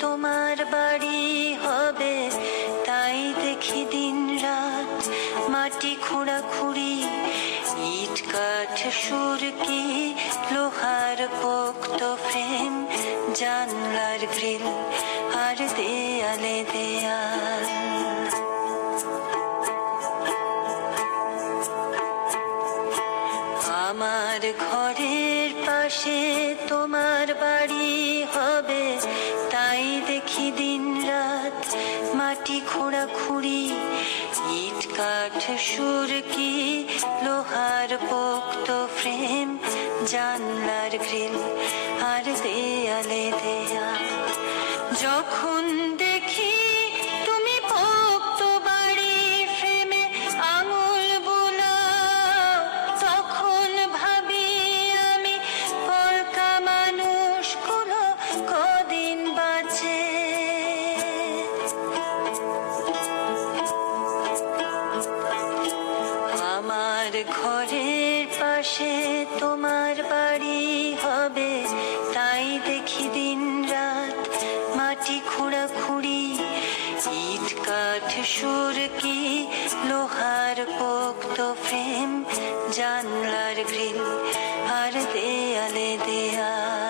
তোমার বাড়ি হবে। তাই দেখি দিন রাত মাটি খোঁড়াখুড়ি, ইট কাঠ, সুরকি, লোহার পোক্ত ফ্রেম, জানলার গ্রিল আর দেয়ালে দেয়াল। আমার ঘরের পাশে তোমার বাড়ি হবে, তাই দেখি দিন রাত মাটি খোঁড়াখুড়ি, ইট কাঠ, সুরকি, লোহার পোক্ত ফ্রেম, জানলার গ্রিল আর দেয়ালে দেয়া। যখন পাশে তোমার বাড়ি হবে। তাই দেখি দিন রাত মাটি খোঁড়াখুড়ি, ইট কাঠ, সুরকি, লোহার পোক্ত ফ্রেম, জানলার গ্রিল আর দেয়ালে দেয়াল।